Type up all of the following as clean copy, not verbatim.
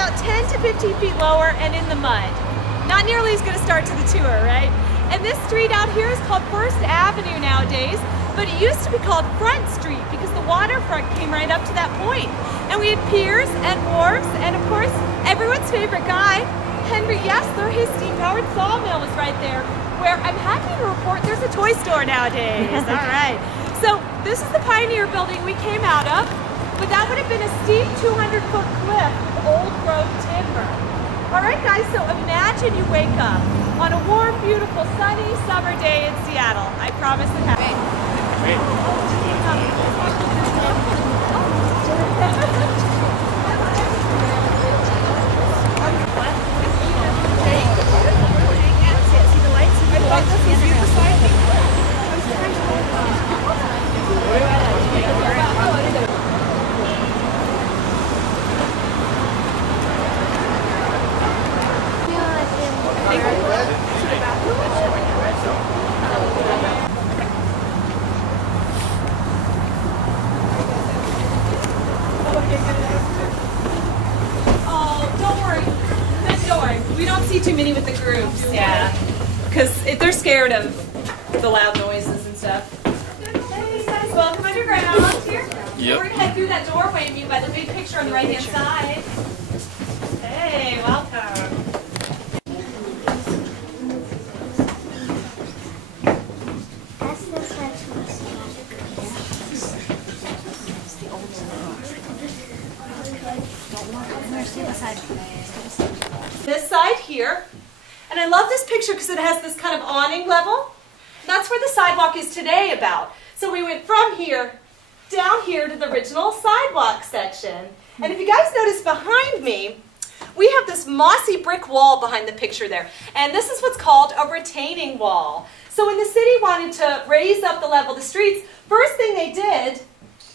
about 10 to 15 feet lower and in the mud. Not nearly as good a start to the tour, right? And this street out here is called First Avenue nowadays, but it used to be called Front Street because the waterfront came right up to that point. And we had piers and wharves, and of course, everyone's favorite guy, Henry Yesler, his steam-powered sawmill was right there, where I'm happy to report there's a toy store nowadays. All right. So this is the Pioneer Building we came out of, but that would have been a steep 200-foot cliff of old growth timber. All right, guys, so imagine you wake up on a warm, beautiful, sunny summer day in Seattle. I promise it happens. We don't see too many with the groups, yeah, because they're scared of the loud noises and stuff. Hey guys, welcome underground here. Yep. We're gonna head through that doorway and meet by the big picture on the right-hand side. Hey, welcome. This side here, and I love this picture because it has this kind of awning level. That's where the sidewalk is today about. So we went from here down here to the original sidewalk section. And if you guys notice behind me, we have this mossy brick wall behind the picture there. And this is what's called a retaining wall. So when the city wanted to raise up the level of the streets, first thing they did,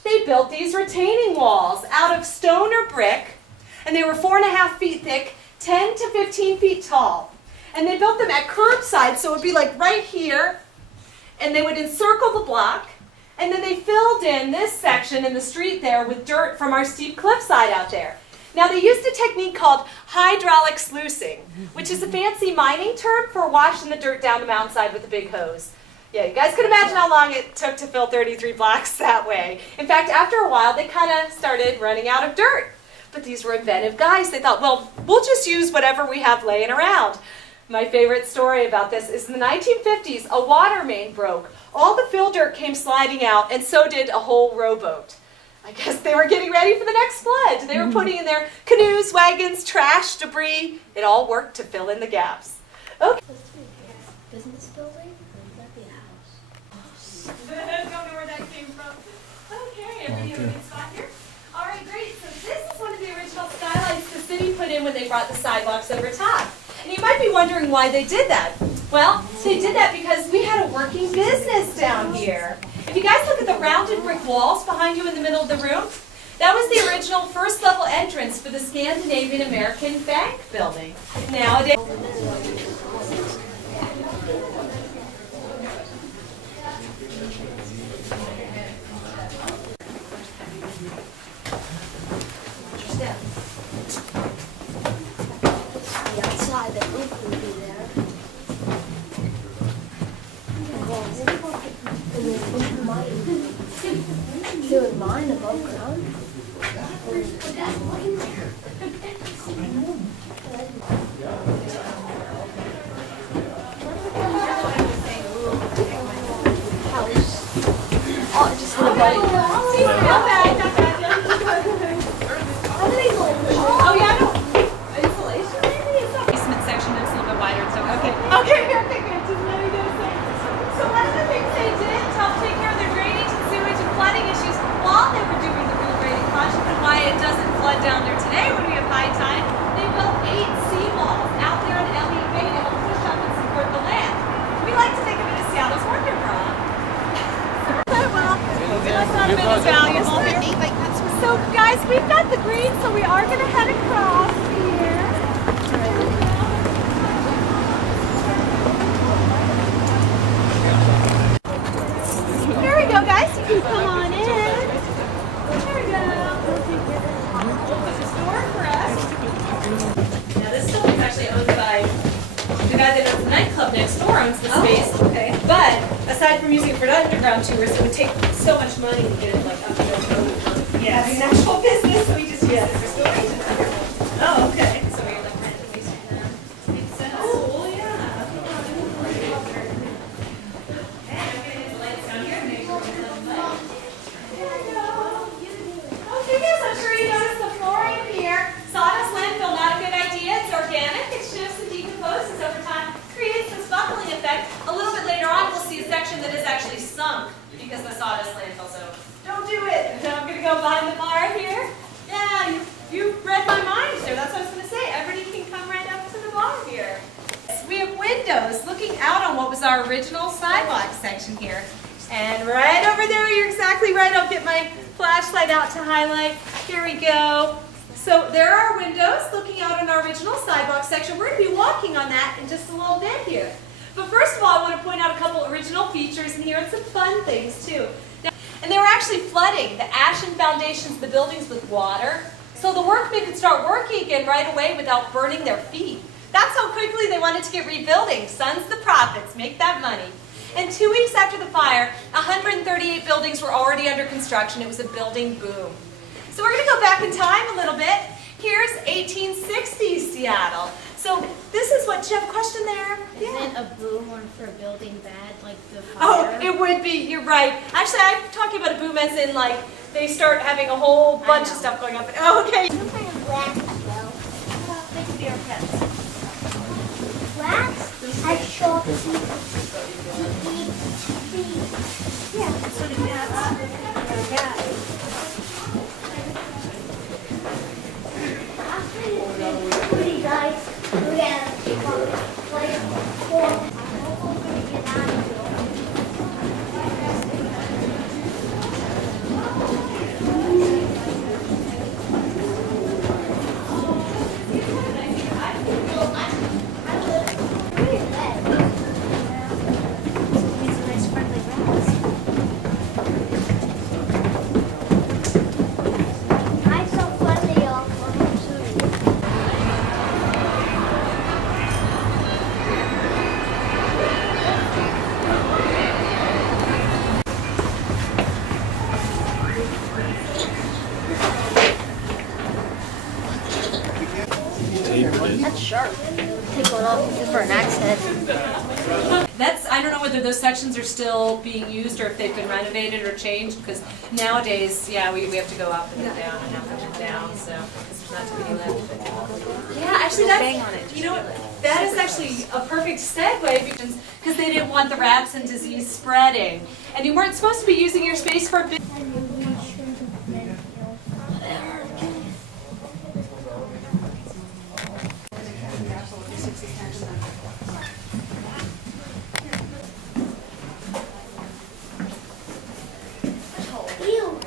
they built these retaining walls out of stone or brick. And they were 4.5 feet thick, 10 to 15 feet tall. And they built them at curbside, so it would be like right here, and they would encircle the block, and then they filled in this section in the street there with dirt from our steep cliffside out there. Now they used a technique called hydraulic sluicing, which is a fancy mining term for washing the dirt down the mountainside with a big hose. Yeah, you guys can imagine how long it took to fill 33 blocks that way. In fact, after a while, they kind of started running out of dirt. But these were inventive guys. They thought, well, we'll just use whatever we have laying around. My favorite story about this is in the 1950s, a water main broke. All the fill dirt came sliding out, and so did a whole rowboat. I guess they were getting ready for the next flood. They were putting in their canoes, wagons, trash, debris. It all worked to fill in the gaps. Okay. Business building? Or would that be a house? Don't know where that came from. Okay, everybody have a good spot here? All right, great. So this is one of the original skylights the city put in when they brought the sidewalks over top. And you might be wondering why they did that. Well, they did that because we had a working business down here. If you guys look at the rounded brick walls behind you in the middle of the room, that was the original first level entrance for the Scandinavian American Bank building. Nowadays, The outside, the roof would be there. They would mine above ground. Oh, it just hit a button. oh yeah, I don't. Insulation maybe? It's not basement section that's a little bit wider. So okay, good. Just let me get a second. So one of the things they did to help take care of their drainage and sewage and flooding issues while they were doing the regrading project, and why it doesn't flood down there today when we have high tide, they built 8 seawalls out there on Elliott Bay to help push up and support the land. We like to think of it as Seattle's working bra. Well, we must not have been as valuable here. So guys, we've got the green, so we are going to head across here. Here we go, guys. You can come on in. There we go. This is door for us. the guy that owns the nightclub next door owns the space. okay. But aside from using it for underground tours, it would take so much money to get it like up and over. Yes. Having an actual business, so we just use it for storage and underground. Oh, okay. So we like renting these from them. Makes sense. Oh, yeah. Okay, guys, I'm sure you noticed the flooring here. Sawdust landfill, not a good idea. It's organic. It shifts and decomposes over time. Creates this buckling effect. A little bit later on, we'll see a section that is actually sunk because the sawdust landfill's over. Don't do it. I'm going to go behind the bar here. Yeah, you read my mind there. That's what I was going to say. Everybody can come right up to the bar here. We have windows looking out on what was our original sidewalk section here. And right over there, you're exactly right. I'll get my flashlight out to highlight. Here we go. So there are windows looking out on our original sidewalk section. We're going to be walking on that in just a little bit here. But first of all, I want to point out a couple original features in here and some fun things too. And they were actually flooding the ashen foundations of the buildings with water. So the workmen could start working again right away without burning their feet. That's how quickly they wanted to get rebuilding. Sons the profits, make that money. And 2 weeks after the fire, 138 buildings were already under construction. It was a building boom. So we're going to go back in time a little bit. Here's 1860s Seattle. So this is what, you have a question there? Isn't a boom or for building bad, like the Oh, fire? it would be, you're right. Actually, I'm talking about a boom as in like, they start having a whole bunch of know. stuff going up. Oh, okay. I saw pretty guys. We have like 4. I'm so friendly off of too. That's sharp. Take one off for an axe head. That's, I don't know whether those sections are still being used or if they've been renovated or changed, because nowadays, yeah, we have to go up and then down and up and then down, so there's not too many left. Yeah, actually, that's, you know what, that is actually a perfect segue because they didn't want the rats and disease spreading. And you weren't supposed to be using your space for big. Ew.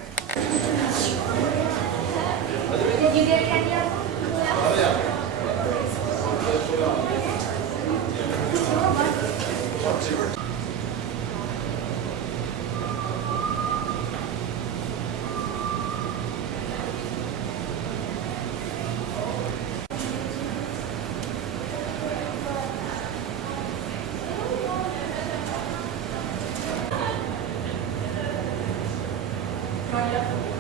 Did you get candy apple? Right up.